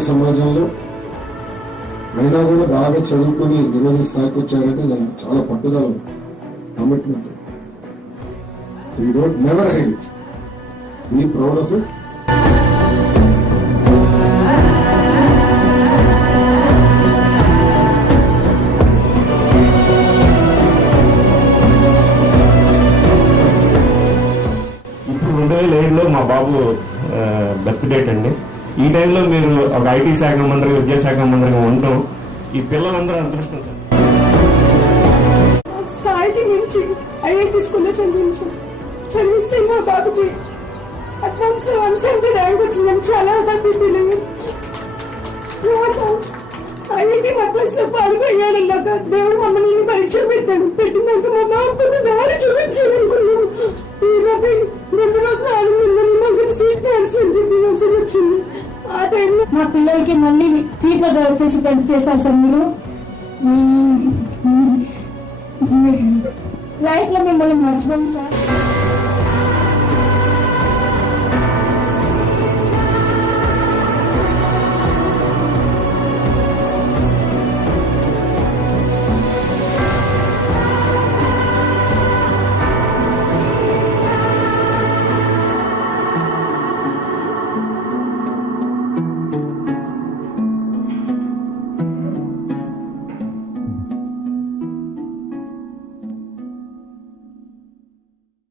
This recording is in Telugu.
ఉన్నారు సమాజంలో, అయినా కూడా బాగా చదువుకుని ఈరోజు స్థాయికి వచ్చారంటే దానికి చాలా పట్టుదల, commitment. You don't never hide it, be proud of it. ఇప్పుడు 2007లో మా బాబు బర్త్ డేట్ అండి. ఈ టైంలో మీరు ఒక ఐటీ శాఖ మంత్రి, విద్యాశాఖ మంత్రిగా ఉండటం ఈ పిల్లలందరూ అదృష్టం సార్. స్థాయికి మించి ఐఐటీ స్కూల్లో చదివిస్తే మా బాబుకి అడ్వాన్స్ 170 ర్యాంక్ వచ్చిందని చాలా హ్యాపీ ఫీలింగ్. ఐఐటీ మద్రాస్ లో పాల్గొయ్యాడన్నాక దేవుడు మమ్మల్ని పరీక్ష పెట్టినాక మా బాబు కొంత దారి చూపించాలనుకున్నాము. ఈ రోజు 2 రోజులు ఆడిందని మాకు సీట్ క్యాన్సిల్ అని చెప్పి మెసేజ్ వచ్చింది. ఆ టైంలో మా పిల్లలకి మళ్ళీ సీట్లు వచ్చేసి చేస్తారు సార్. మీరు లైఫ్ లో మిమ్మల్ని మర్చిపోండి సార్.